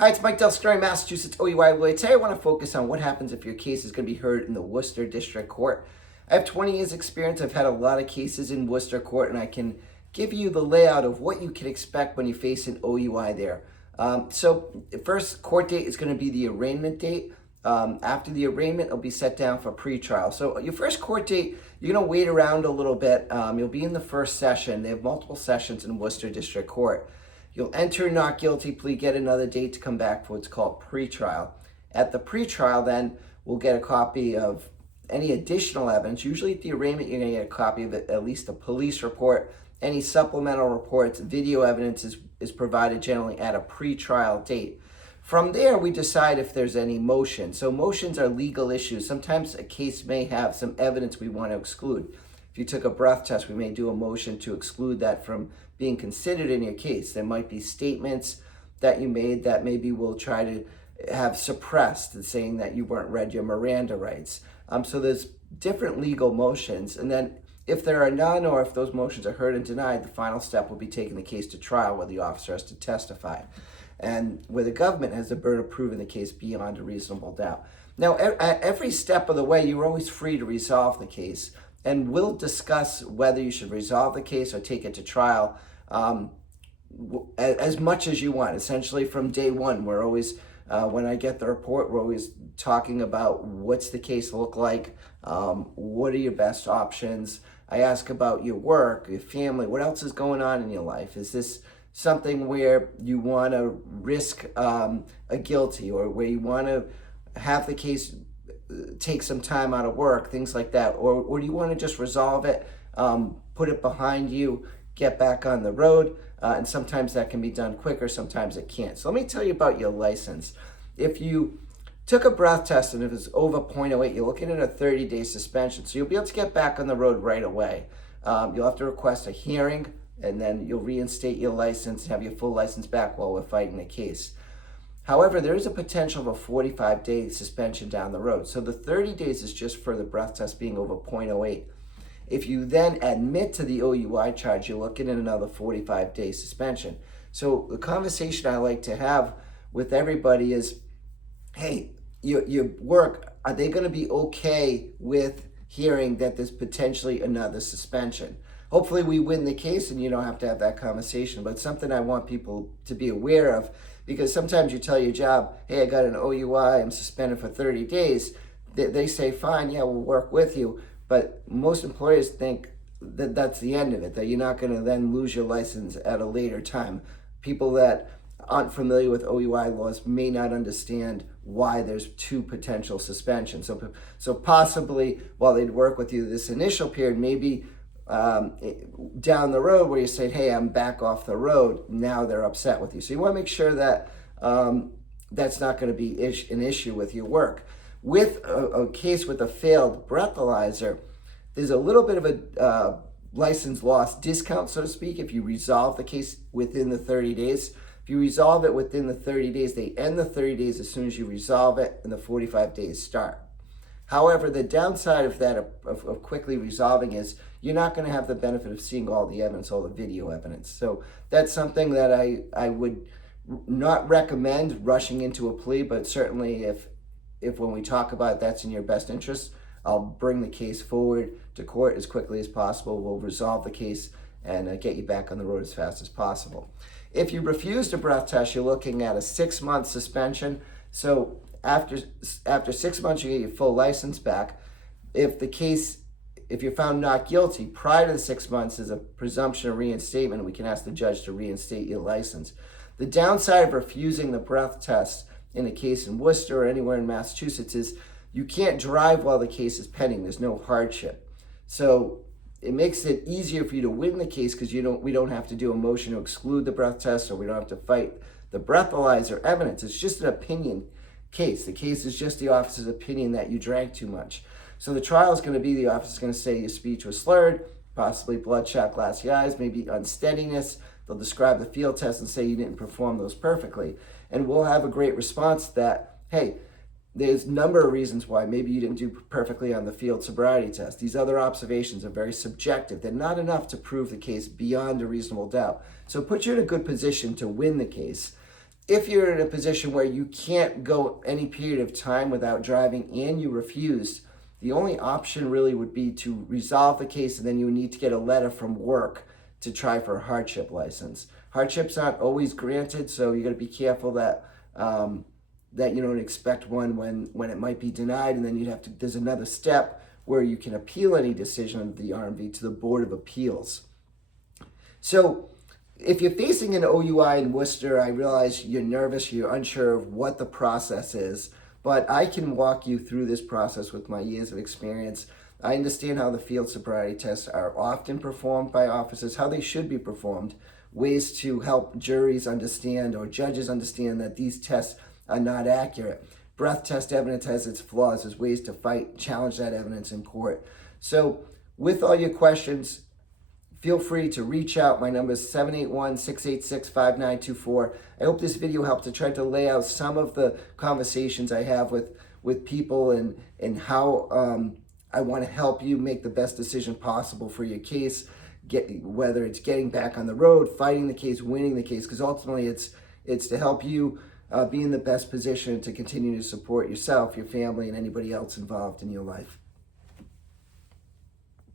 Hi, it's Mike DelSignore, Massachusetts OUI lawyer. Today I want to focus on what happens if your case is going to be heard in the Worcester District Court. I have 20 years experience. I've had a lot of cases in Worcester Court, and I can give you the layout of what you can expect when you face an OUI there. So the first court date is going to be the arraignment date. After the arraignment, it'll be set down for pretrial. So your first court date, you're going to wait around a little bit. You'll be in the first session. They have multiple sessions in Worcester District Court. You'll enter not guilty plea, get another date to come back for what's called pretrial. At the pretrial, then, we'll get a copy of any additional evidence. Usually at the arraignment, you're going to get a copy of at least a police report. Any supplemental reports, video evidence is provided generally at a pretrial date. From there, we decide if there's any motion. So motions are legal issues. Sometimes a case may have some evidence we want to exclude. If you took a breath test, we may do a motion to exclude that from being considered in your case. There might be statements that you made that maybe we'll try to have suppressed, saying that you weren't read your Miranda rights. So there's different legal motions. And then if there are none, or if those motions are heard and denied, the final step will be taking the case to trial, where the officer has to testify, and where the government has the burden of proving the case beyond a reasonable doubt. Now, at every step of the way, you're always free to resolve the case, and we'll discuss whether you should resolve the case or take it to trial as much as you want. Essentially, from day one, we're always, when I get the report, we're always talking about what's the case look like, what are your best options. I ask about your work, your family, what else is going on in your life. Is this something where you want to risk a guilty, or where you want to have the case take some time out of work, things like that? Or do you want to just resolve it, put it behind you, get back on the road? And sometimes that can be done quicker, sometimes it can't. So let me tell you about your license. If you took a breath test and if it's over 0.08, you're looking at a 30-day suspension. So you'll be able to get back on the road right away. You'll have to request a hearing, and then you'll reinstate your license and have your full license back while we're fighting the case. However, there is a potential of a 45-day suspension down the road. So the 30 days is just for the breath test being over 0.08. If you then admit to the OUI charge, you're looking at another 45-day suspension. So the conversation I like to have with everybody is, hey, your work, are they going to be okay with hearing that there's potentially another suspension? Hopefully we win the case and you don't have to have that conversation, but it's something I want people to be aware of, because sometimes you tell your job, hey, I got an OUI, I'm suspended for 30 days. They say, fine, yeah, we'll work with you. But most employers think that that's the end of it, that you're not going to then lose your license at a later time. People that aren't familiar with OUI laws may not understand why there's two potential suspensions. So possibly while they'd work with you this initial period, maybe down the road where you say, hey, I'm back off the road, now they're upset with you. So you want to make sure that that's not going to be an issue with your work. With a case with a failed breathalyzer, there's a little bit of a license loss discount, so to speak, if you resolve the case within the 30 days. If you resolve it within the 30 days, they end the 30 days as soon as you resolve it, and the 45 days start. However, the downside of that, of quickly resolving, is you're not going to have the benefit of seeing all the evidence, all the video evidence. So that's something that I would not recommend rushing into a plea, but certainly if when we talk about it, that's in your best interest, I'll bring the case forward to court as quickly as possible. We'll resolve the case and get you back on the road as fast as possible. If you refuse to breath test, you're looking at a 6-month suspension. So after 6 months, you get your full license back. If you're found not guilty prior to the 6 months, there's a presumption of reinstatement. We can ask the judge to reinstate your license. The downside of refusing the breath test in a case in Worcester or anywhere in Massachusetts is you can't drive while the case is pending. There's no hardship. So it makes it easier for you to win the case, because we don't have to do a motion to exclude the breath test, or we don't have to fight the breathalyzer evidence. It's just an opinion case. The case is just the officer's opinion that you drank too much. So the trial is going to be, the officer's going to say your speech was slurred, possibly bloodshot, glassy eyes, maybe unsteadiness. They'll describe the field test and say you didn't perform those perfectly. And we'll have a great response that, hey, there's a number of reasons why maybe you didn't do perfectly on the field sobriety test. These other observations are very subjective. They're not enough to prove the case beyond a reasonable doubt. So it puts you in a good position to win the case. if you're in a position where you can't go any period of time without driving and you refuse, the only option really would be to resolve the case, and then you would need to get a letter from work to try for a hardship license. Hardships aren't always granted, so you got to be careful that that you don't expect one when it might be denied, and then you'd have to, there's another step where you can appeal any decision of the RMV to the Board of Appeals. So if you're facing an OUI in Worcester, I realize you're nervous, you're unsure of what the process is, but I can walk you through this process with my years of experience. I understand how the field sobriety tests are often performed by officers, how they should be performed, ways to help juries understand or judges understand that these tests are not accurate. Breath test evidence has its flaws. There's ways to challenge that evidence in court. So with all your questions, feel free to reach out. My number is 781-686-5924. I hope this video helped to try to lay out some of the conversations I have with people and how I want to help you make the best decision possible for your case, whether it's getting back on the road, fighting the case, winning the case, because ultimately it's to help you be in the best position to continue to support yourself, your family, and anybody else involved in your life.